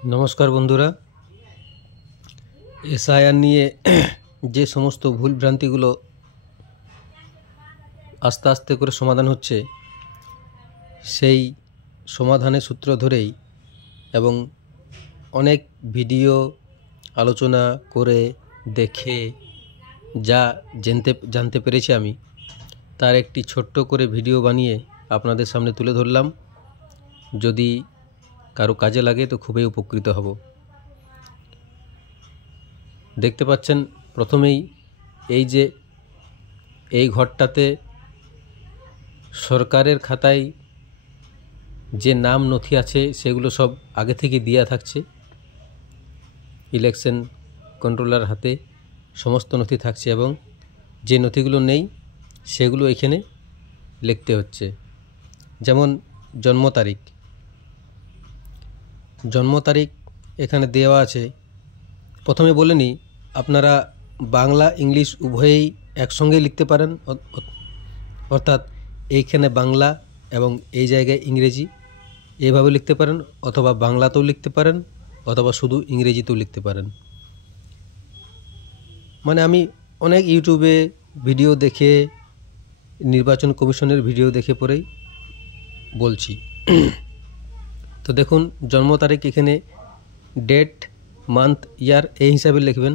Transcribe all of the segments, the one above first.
नमस्कार बंधुरा एसआईआर निये जे समस्त भूल भ्रांतिगुलो आस्ते आस्ते करे समाधान होच्छे सेई समाधानेर सूत्र धरेई एवं अनेक भिडियो आलोचना करे देखे जा जानते पेरेछि आमी तार एकटी छोट्ट करे भिडियो बानिये आपनादेर सामने तुले धरलाम। यदि कारो काजे लागे तो खूबई उपकृत हब। देखते पाच्छेन प्रथमेई এই যে এই ঘরটাতে সরকারের খাতায় যে নাম নথি আছে সেগুলো সব আগে থেকে দেয়া থাকছে। ইলেকশন কন্ট্রোলার হাতে সমস্ত নথি থাকছে এবং যে নথিগুলো নেই সেগুলো এখানে লিখতে হচ্ছে। যেমন জন্ম তারিখ এখানে দেওয়া আছে। প্রথমে বলে নিই আপনারা বাংলা ইংলিশ উভয়েই একসঙ্গে লিখতে পারেন, অর্থাৎ এইখানে বাংলা এবং এই জায়গায় ইংরেজি এইভাবে লিখতে পারেন, অথবা বাংলাতেও লিখতে পারেন অথবা শুধু ইংরেজিতেও লিখতে পারেন। মানে আমি অনেক ইউটিউবে ভিডিও দেখে নির্বাচন কমিশনের ভিডিও দেখে পরেই বলছি। তো দেখুন জন্ম তারিখ এখানে ডেট মান্থ ইয়ার এই হিসাবে লিখবেন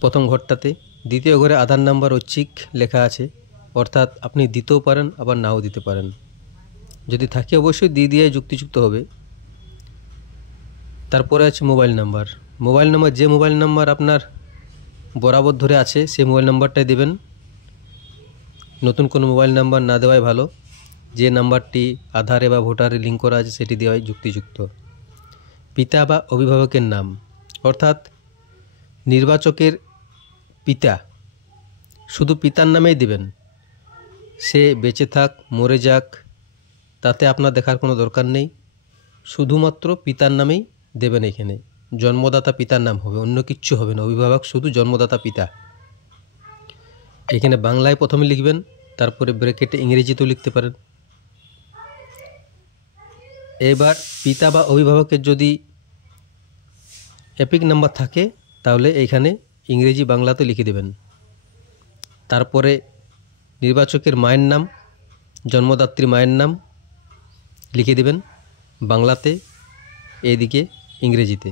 প্রথম ঘরটাতে। দ্বিতীয় ঘরে আধার নাম্বার ঐচ্ছিক লেখা আছে, অর্থাৎ আপনি দিতেও পারেন আবার নাও দিতে পারেন। যদি থাকে অবশ্যই দিয়ে যুক্তিযুক্ত হবে। তারপরে আছে মোবাইল নাম্বার। যে মোবাইল নাম্বার আপনার বরাবর ধরে আছে সেই মোবাইল নাম্বারটাই দেবেন, নতুন কোনো মোবাইল নাম্বার না দেওয়াই ভালো। যে নাম্বারটি আধারে বা ভোটারে লিঙ্ক করা আছে সেটি দেওয়াই যুক্তিযুক্ত। পিতা বা অভিভাবকের নাম, অর্থাৎ নির্বাচকের পিতা শুধু পিতার নামেই দেবেন। সে বেঁচে থাক মরে যাক তাতে আপনার দেখার কোনো দরকার নেই, শুধুমাত্র পিতার নামেই দেবেন। এখানে জন্মদাতা পিতার নাম হবে, অন্য কিচ্ছু হবে না। অভিভাবক শুধু জন্মদাতা পিতা। এখানে বাংলায় প্রথমে লিখবেন, তারপরে ব্র্যাকেটে ইংরেজিতেও লিখতে পারেন। এবার পিতা বা অভিভাবকের যদি এপিক নাম্বার থাকে তাহলে এইখানে ইংরেজি বাংলাতে লিখে দেবেন। তারপরে নির্বাচকের মায়ের নাম, জন্মদাত্রী মায়ের নাম লিখে দেবেন বাংলাতে, এইদিকে ইংরেজিতে।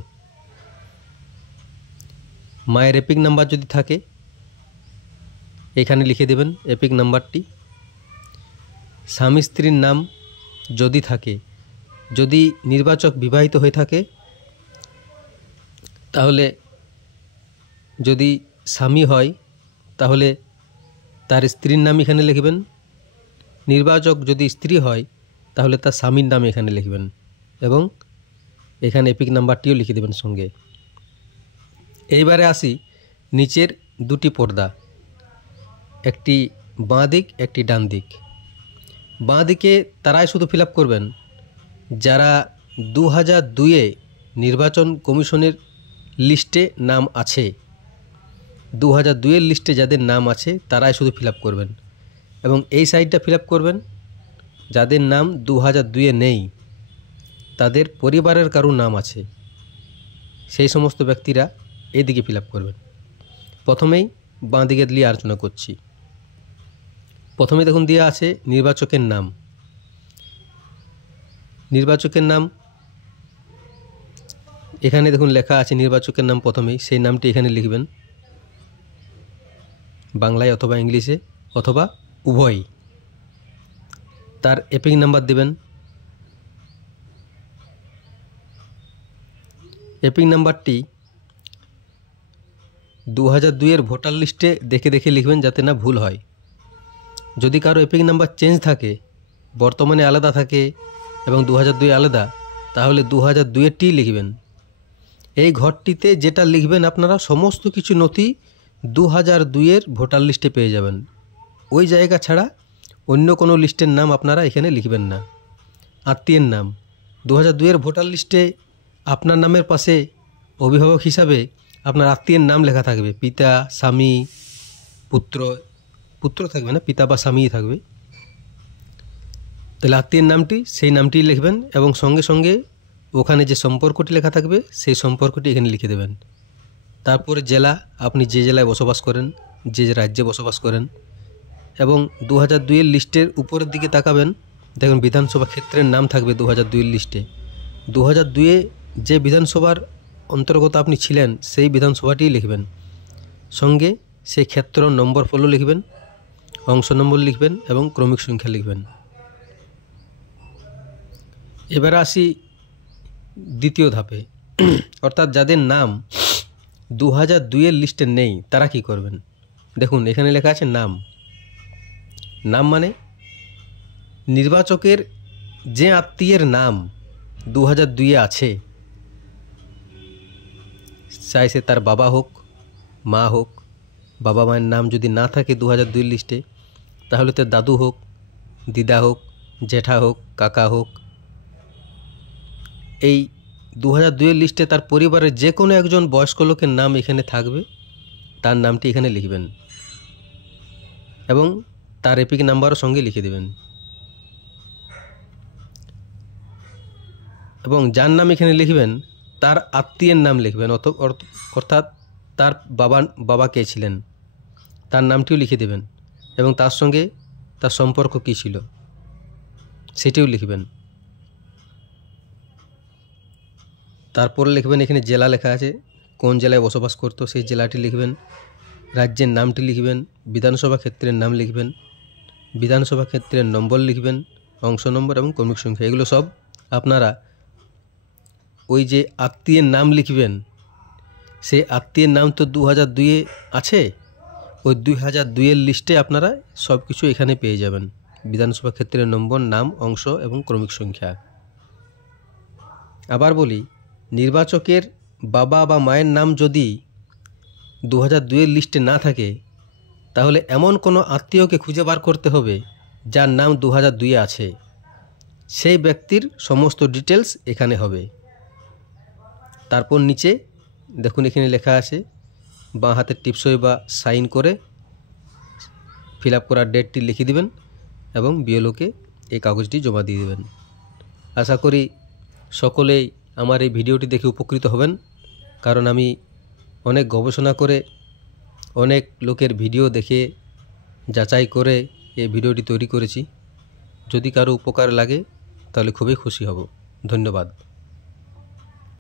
মায়ের এপিক নাম্বার যদি থাকে এখানে লিখে দেবেন এপিক নাম্বারটি। স্বামী স্ত্রীর নাম যদি থাকে, যদি নির্বাচক বিবাহিত হয়ে থাকে তাহলে, যদি স্বামী হয় তাহলে তার স্ত্রীর নাম এখানে লিখবেন। নির্বাচক যদি স্ত্রী হয় তাহলে তার স্বামীর নাম এখানে লিখবেন এবং এখানে এপিক নাম্বারটিও লিখে দেবেন সঙ্গে। এইবারে আসি নিচের দুটি পর্দা, একটি বাঁ দিক একটি ডান দিক। বাঁ দিকে তারাই শুধু ফিল আপ করবেন যারা 2002-এ নির্বাচন কমিশনের লিস্টে নাম আছে। 2002-এর লিস্টে যাদের নাম আছে তারাই শুধু ফিল আপ করবেন। এবং এই সাইডটা ফিল আপ করবেন যাদের নাম 2002-এ নেই, তাদের পরিবারের কারো নাম আছে, সেই সমস্ত ব্যক্তিরা এই দিকে ফিল আপ করবেন। প্রথমেই বাঁ দিকে দিয়ে আলোচনা করছি। প্রথমে দেখুন দেওয়া আছে নির্বাচকের নাম। নির্বাচকের নাম এখানে দেখুন লেখা আছে নির্বাচকের নাম, প্রথমেই সেই নামটি এখানে লিখবেন বাংলায় অথবা ইংলিশে অথবা উভয়ই। তার এপিক নাম্বার দেবেন। এপিক নাম্বারটি 2002-এর ভোটার লিস্টে দেখে লিখবেন যাতে না ভুল হয়। যদি কারো এপিক নাম্বার চেঞ্জ থাকে, বর্তমানে আলাদা থাকে এবং 2002 আলাদা, তাহলে 2002-এরটি লিখবেন। এই ঘরটিতে যেটা লিখবেন আপনারা সমস্ত কিছু নথি 2002-এর ভোটার লিস্টে পেয়ে যাবেন। ওই জায়গা ছাড়া অন্য কোনো লিস্টের নাম আপনারা এখানে লিখবেন না। আত্মীয়ের নাম 2002-এর ভোটার লিস্টে আপনার নামের পাশে অভিভাবক হিসাবে আপনার আত্মীয়ের নাম লেখা থাকবে, পিতা স্বামী পুত্র থাকবে না, পিতা বা স্বামীই থাকবে। তাহলে আত্মীয়ের নামটি সেই নামটি লিখবেন এবং সঙ্গে সঙ্গে ওখানে যে সম্পর্কটি লেখা থাকবে সেই সম্পর্কটি এখানে লিখে দেবেন। তারপরে জেলা, আপনি যে জেলায় বসবাস করেন, যে রাজ্যে বসবাস করেন, এবং 2002-এর লিস্টের উপরের দিকে তাকাবেন, দেখুন বিধানসভা ক্ষেত্রের নাম থাকবে 2002-এর লিস্টে। 2002-এ যে বিধানসভার অন্তর্গত আপনি ছিলেন সেই বিধানসভাটি লিখবেন, সঙ্গে সেই ক্ষেত্র নম্বর ফলো লিখবেন, অংশ নম্বর লিখবেন এবং ক্রমিক সংখ্যা লিখবেন। এবার আসি দ্বিতীয় ধাপে, অর্থাৎ যাদের নাম 2002-এর লিস্টে নেই তারা কি করবেন। দেখুন এখানে লেখা আছে নাম। নাম মানে নির্বাচকের যে আত্মীয়ের নাম 2002-এ আছে, চাই সে তার বাবা হোক, মা হোক, বাবা মায়ের নাম যদি না থাকে 2002-এর লিস্টে, তাহলে তার দাদু হোক, দিদা হোক, জেঠা হোক, কাকা হোক, এই 2002-এর লিস্টে তার পরিবারের যে কোনো একজন বয়স্ক লোকের নাম এখানে থাকবে, তার নামটি এখানে লিখবেন এবং তার এপিক নাম্বারও সঙ্গে লিখে দেবেন। এবং যার নাম এখানে লিখবেন তার আত্মীয়ের নাম লিখবেন, অর্থাৎ তার বাবা কে ছিলেন তার নামটিও লিখে দেবেন এবং তার সঙ্গে তার সম্পর্ক কী ছিল সেটিও লিখবেন। তারপরে লিখবেন, এখানে জেলা লেখা আছে, কোন জেলায় বসবাস করতো সেই জেলাটি লিখবেন, রাজ্যের নামটি লিখবেন, বিধানসভা ক্ষেত্রের নাম লিখবেন, বিধানসভা ক্ষেত্রের নম্বর লিখবেন, অংশ নম্বর এবং ক্রমিক সংখ্যা। এগুলো সব আপনারা ওই যে আত্মীয়ের নাম লিখবেন, সেই আত্মীয়ের নাম তো 2002-এ আছে, ওই 2002-এর লিস্টে আপনারা সব কিছু এখানে পেয়ে যাবেন, বিধানসভা ক্ষেত্রের নম্বর, নাম, অংশ এবং ক্রমিক সংখ্যা। আবার বলি, নির্বাচকের বাবা বা মায়ের নাম যদি 2002-এর লিস্টে না থাকে, তাহলে এমন কোনো আত্মীয়কে খুঁজে বার করতে হবে যার নাম 2002-এ আছে, সেই ব্যক্তির সমস্ত ডিটেলস এখানে হবে। তারপর নিচে দেখুন এখানে লেখা আছে, বাঁ হাতের টিপসই বা সাইন করে ফিল আপ করার ডেটটি লিখে দিবেন এবং বিএলওকে এই কাগজটি জমা দিয়ে দেবেন। আশা করি সকলেই আমার এই ভিডিওটি দেখে উপকৃত হবেন, কারণ আমি অনেক গবেষণা করে, অনেক লোকের ভিডিও দেখে যাচাই করে এই ভিডিওটি তৈরি করেছি। যদি কারো উপকার লাগে তাহলে খুবই খুশি হব। ধন্যবাদ।